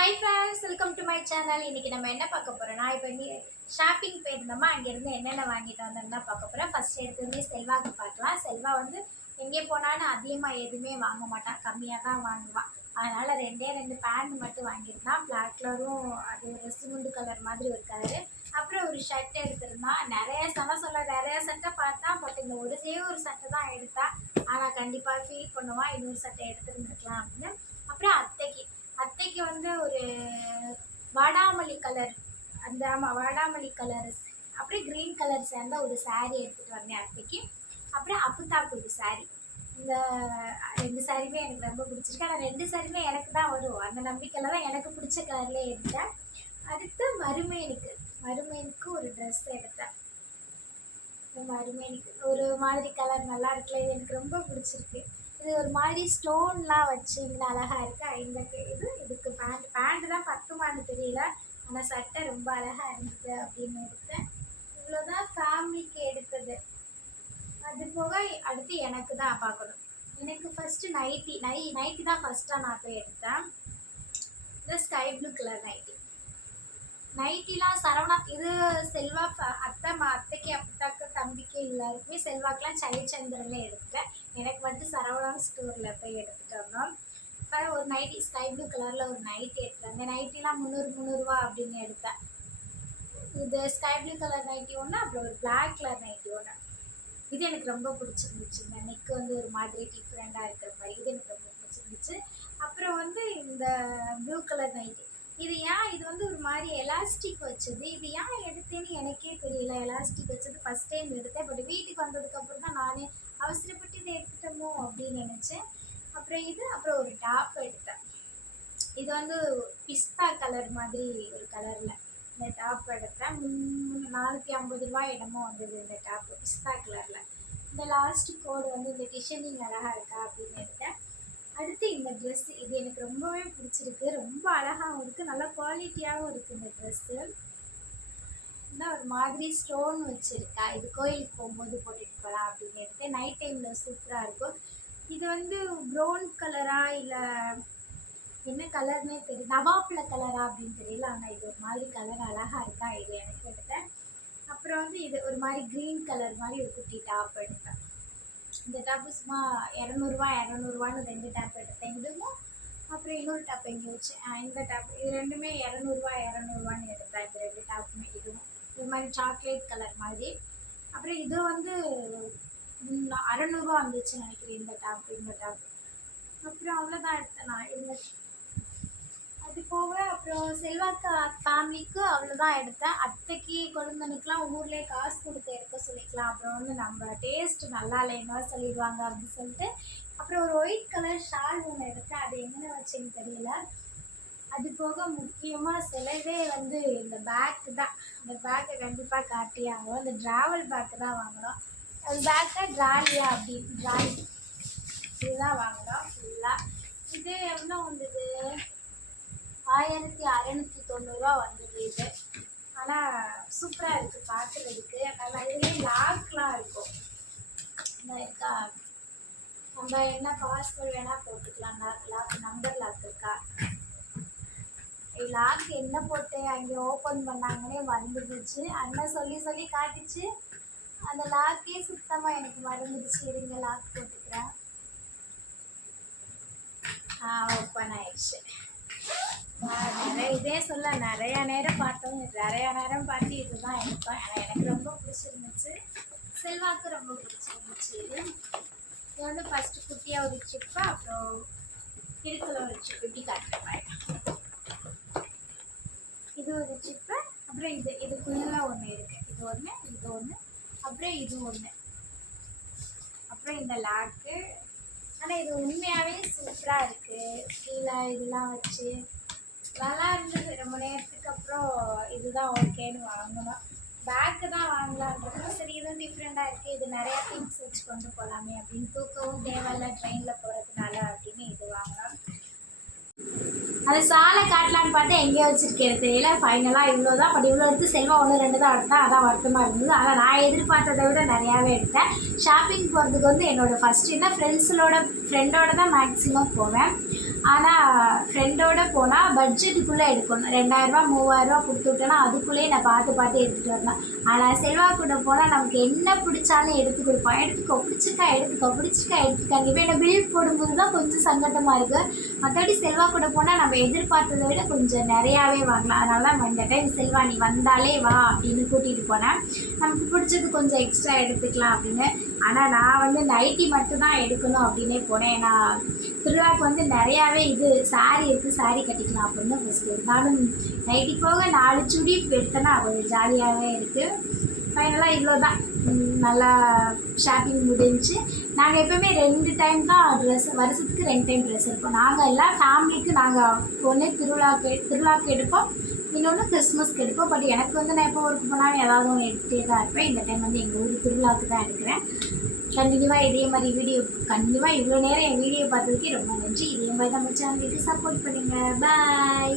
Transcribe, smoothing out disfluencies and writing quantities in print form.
Hi friends, welcome to my channel. இன்றைக்கி நம்ம என்ன பார்க்க போகிறோன்னா, இப்போ ஷாப்பிங் போயிருந்தோமா, அங்கேருந்து என்னென்ன வாங்கிட்டு வந்தோம்னு தான் பார்க்க போகிறோம். ஃபஸ்ட் எடுத்ததுமே செல்வாக்கு பார்க்கலாம். செல்வா வந்து எங்கே போனாலும் அதிகமாக எதுவுமே வாங்க மாட்டான், கம்மியாக தான் வாங்குவான். அதனால் ரெண்டு பேண்ட் மட்டும் வாங்கியிருந்தான். பிளாக் கலரும் அது ஒரு சிமெண்ட் கலர் மாதிரி ஒரு கலரு. அப்புறம் ஒரு ஷர்ட் எடுத்திருந்தான். நிறைய சட்டை பார்த்தா, பட் இந்த ஒரு சட்டை தான் எடுத்தான். ஆனால் கண்டிப்பாக ஃபீல் பண்ணுவான், இன்னொரு சட்டை எடுத்துருந்துருக்கலாம் அப்படின்னு. அப்புறம் அத்தைக்கு வந்து ஒரு வாடாமல்லி கலர், வாடாமல்லி கலர், அப்புறம் க்ரீன் கலர் சேர்ந்த ஒரு சாரீ எடுத்துகிட்டு வந்தேன் அத்தைக்கு. அப்புறம் அப்புத்தாக்கு ஒரு சாரீ. இந்த 2 சாரியுமே எனக்கு ரொம்ப பிடிச்சிருக்கு. ஆனால் 2 சாரியுமே எனக்கு தான் வரும், அந்த நம்பிக்கையில் தான் எனக்கு பிடிச்ச கலர்லேயே எடுத்தேன். அடுத்து மருமைனுக்கு ஒரு ட்ரெஸ் எடுத்தேன். மருமைனுக்கு ஒரு மாதிரி கலர் நல்லா இருக்குல்ல, இது எனக்கு ரொம்ப பிடிச்சிருக்கு. இது ஒரு மாதிரி ஸ்டோன்லாம் வச்சு இங்கே அழகாக இருக்குது. இதுக்கு பேண்ட் தான் பத்துமான்னு தெரியல, ஆனால் சட்டை ரொம்ப அழகாக இருந்தது அப்படின்னு எடுத்தேன். இவ்வளோதான் ஃபேமிலிக்கு எடுத்தது. அது போக அடுத்து எனக்கு தான் பார்க்கணும். எனக்கு ஃபஸ்ட்டு நைட்டி தான் ஃபஸ்ட்டாக நான் போய் எடுத்தேன். இது ஸ்கை ப்ளூ கலர் நைட்டிலாம் சரவணா. இது செல்வா அத்தைக்கு அப்புத்தாக்கு தம்பிக்கு எல்லாருக்குமே செல்வாக்கெலாம் சந்திரனில் எடுத்துட்டேன். எனக்கு மட்டும் சரவணா ஸ்டோரில் போய் எடுத்துகிட்டு வந்தோம். ஒரு நைட்டி ஸ்கை ப்ளூ கலரில் ஒரு நைட்டி எடுத்துகிட்டு வந்தேன். நைட்டிலாம் 300 அப்படின்னு எடுத்தேன். இது ஸ்கை ப்ளூ கலர் நைட்டி ஒன்று, அப்புறம் ஒரு பிளாக் கலர் நைட்டி ஒன்று. இது எனக்கு ரொம்ப பிடிச்சிருந்துச்சு. இந்த நெக்கு வந்து ஒரு மாதிரி டிஃப்ரெண்ட்டாக இருக்கிற மாதிரி, இது எனக்கு ரொம்ப பிடிச்சிருந்துச்சு. அப்புறம் வந்து இந்த ப்ளூ கலர் நைட்டி, இது வந்து ஒரு மாதிரி எலாஸ்டிக் வச்சது. இது ஏன் எடுத்தேன்னு எனக்கே தெரியல. எலாஸ்டிக் வச்சது ஃபஸ்ட் டைம் எடுத்தேன். பட் வீட்டுக்கு வந்ததுக்கப்புறம் தான் நானே அவசரப்பட்டு இதை எடுத்துட்டோமோ அப்படின்னு நினச்சேன். அப்புறம் ஒரு டாப் எடுத்தேன். இது வந்து பிஸ்தா கலர் மாதிரி ஒரு கலரில் இந்த டாப் எடுத்தேன். 450 ரூபாய் இடமோ வந்தது இந்த டாப்பு, பிஸ்தா கலரில். இந்த லாஸ்ட் கோடு வந்து இந்த டிசைனிங் அழகாக இருக்கா அப்படின்னு எடுத்தேன். அடுத்து இந்த ட்ரெஸ்ஸு, இது எனக்கு ரொம்பவே பிடிச்சிருக்கு. ரொம்ப அழகாகவும் இருக்குது, நல்லா குவாலிட்டியாகவும் இருக்குது இந்த ட்ரெஸ்ஸு. இன்னும் ஒரு மாதிரி ஸ்டோன் வச்சுருக்கா. இது கோயிலுக்கு போகும்போது போட்டுட்டு போகலாம் அப்படின்னு எடுத்தேன். நைட் டைமில் சூப்பராக இருக்கும். இது வந்து ப்ரௌன் கலரா இல்லை என்ன கலர்னே தெரியல, நவாப்பில் கலரா அப்படின்னு தெரியல. ஆனால் இது ஒரு மாதிரி கலர் அழகாக இருக்கா, இது எனக்கு எடுத்தேன். அப்புறம் வந்து இது ஒரு மாதிரி க்ரீன் கலர் மாதிரி ஒரு குட்டி டாப் எடுத்தேன். இந்த டாப்பு சும்மா 200 200 டாப் எடுத்தேன். இதுவும் அப்புறம் இன்னொரு டாப் எங்கே வச்சு இந்த டாப், இது ரெண்டுமே 200 எடுத்தேன். இந்த 2 டாப்புமே. இதுவும் இது மாதிரி சாக்லேட் கலர் மாதிரி. அப்புறம் இது வந்து 600 வந்துச்சுன்னு நினைக்கிறேன் இந்த டாப். அப்புறம் அவ்வளோதான் எடுத்தேன் நான். அது போக அப்புறம் செல்வாக்கு ஃபேமிலிக்கு அவ்வளோதான் எடுத்தேன். அத்தைக்கு கொழுந்தனுக்குலாம் ஊர்லேயே காசு கொடுத்து எடுக்க சொல்லிக்கலாம். அப்புறம் வந்து நம்ம டேஸ்ட் நல்லா இல்லைன்னா சொல்லிடுவாங்க அப்படின்னு சொல்லிட்டு அப்புறம் ஒரு ஒயிட் கலர் ஷால் ஒன்று எடுத்தேன். அது எங்கே வச்சுன்னு தெரியல. அது போக முக்கியமாக செலவே வந்து இந்த பேக்கு தான். அந்த பேக்கை கண்டிப்பாக காட்டியாங்க. இந்த ட்ராவல் பேக்கு தான் வாங்கினோம். அது பேக்கை ட்ராலியா அப்படின்னு ட்ராலி இதுதான் வாங்கினோம் ஃபுல்லாக. இது எவ்வளோ வந்தது, 1690 வந்தது இது. ஆனால் சூப்பராக இருக்குது பார்க்குறதுக்கு. நல்லா இதுலேயே லாக்லாம் இருக்கும். இந்த இருக்கா, நம்ம என்ன பாஸ்வேர்டு வேணால் போட்டுக்கலாம். லாக் நம்பர் லாக் இருக்கா, லாக் என்ன போட்டு அங்கே ஓப்பன் பண்ணாங்கன்னே மறந்துடுச்சு. அண்ணன் சொல்லி காட்டிச்சு. அந்த லாக்கே சுத்தமாக எனக்கு மறந்துடுச்சு. இருங்க லாக் போட்டுக்கிறேன். ஓப்பன் ஆயிடுச்சு. நிறையா நேரம் பார்த்தோம். நிறையா நேரம் பார்த்து இதுதான் எடுப்பேன். ஆனால் எனக்கு ரொம்ப பிடிச்சிருந்துச்சு, செல்வாக்கு ரொம்ப பிடிச்சிருந்துச்சு. இது வந்து ஃபஸ்ட்டு குட்டியாக ஒரு சிப்பு, அப்புறம் இருக்குள்ள ஒரு சிப்பு இப்படி காட்டுறேன். இது ஒரு சிப்பு, அப்புறம் இதுக்குள்ளே ஒன்று இருக்குது. இது ஒன்று, அப்புறம் இது ஒன்று, அப்புறம் இந்த லாக்கு. ஆனால் இது உண்மையாகவே சூப்பராக இருக்குது. கீழே இதெல்லாம் வச்சு நல்லா இருந்தது. ரொம்ப நேரத்துக்கு அப்புறம் இதுதான் ஓகேன்னு வாங்கணும். பேக்கு தான் வாங்கலான்றப்போ சரி இதுவும் டிஃப்ரெண்ட்டாக இருக்குது, இது நிறையா திங்ஸ் வச்சு கொண்டு போகலாமே அப்படின்னு, தூக்கவும் தேவையில்ல ட்ரெயினில் போகிறதுனால அப்படின்னு இது வாங்கலாம். அது சாலை காட்டலான்னு பார்த்தா எங்கேயோ வச்சுருக்கேன் தெரியல. ஃபைனலாக இவ்வளோ தான். பட் இவ்வளோ எடுத்து செல்வா 1 2 தான் எடுத்தேன். அதான் வருத்தமாக இருந்தது. ஆனால் நான் எதிர்பார்த்ததை விட நிறையாவே எடுத்தேன். ஷாப்பிங் போகிறதுக்கு வந்து என்னோடய ஃபஸ்ட்டு என்ன ஃப்ரெண்டோட தான் மேக்ஸிமம் போவேன். ஆனால் ஃப்ரெண்டோடு போனால் பட்ஜெட்டுக்குள்ளே எடுக்கணும். 2000 3000 கொடுத்து விட்டோன்னா அதுக்குள்ளேயே நான் பார்த்து பார்த்து எடுத்துகிட்டு வரலாம். ஆனால் செல்வா கூட போனால் நமக்கு என்ன பிடிச்சாலும் எடுத்து கொடுப்பான். எடுத்துக்கோ பிடிச்சிக்கா எடுத்துக்கா. இப்போ என்ன பில் போடும்போது தான் கொஞ்சம் சங்கட்டமாக இருக்குது. மற்றபடி செல்வா கூட போனால் நம்ம எதிர்பார்த்ததை விட கொஞ்சம் நிறையாவே வாங்கலாம். அதனால தான் இந்த டைம் செல்வா நீ வந்தாலே வா அப்படின்னு கூட்டிகிட்டு போனேன். நமக்கு பிடிச்சது கொஞ்சம் எக்ஸ்ட்ரா எடுத்துக்கலாம் அப்படின்னு. ஆனால் நான் வந்து நைட்டி மட்டும் தான் எடுக்கணும் அப்படின்னே போனேன். ஏன்னா திருவிழாவுக்கு வந்து நிறையாவே இது சாரீ இருக்குது, சாரீ கட்டிக்கலாம் அப்படின்னு ஃபஸ்ட்டு. இருந்தாலும் நைட்டி போக 4 சுடி எடுத்தேன்னா கொஞ்சம் ஜாலியாகவே இருக்குது. ஃபைனலாக இவ்வளோ தான். நல்லா ஷாப்பிங் முடிஞ்சு நாங்கள் எப்போவுமே 2 டைம் தான் ட்ரெஸ், வருஷத்துக்கு 2 டைம் ட்ரெஸ் எடுப்போம். நாங்கள் எல்லாம் ஃபேமிலிக்கு நாங்கள் ஒன்று திருவிழாவுக்கு எடுப்போம், இன்னொன்று கிறிஸ்மஸ்க்கு எடுப்போம். பட் எனக்கு வந்து நான் எப்போ ஒர்க் போனாலும் ஏதாவது ஒன்று எடுத்துகிட்டே தான் இருப்பேன். இந்த டைம் வந்து எங்கள் ஊர் திருவிழாவுக்கு தான் எடுக்கிறேன். கண்டினியூவாக இதே மாதிரி வீடியோ கண்டினியூவாக இவ்வளோ நேரம் என் வீடியோ பார்த்ததுக்கே ரொம்ப நன்றி. இதே மாதிரி நம்ம சேனலுக்கு சப்போர்ட் பண்ணுங்கள். பாய்.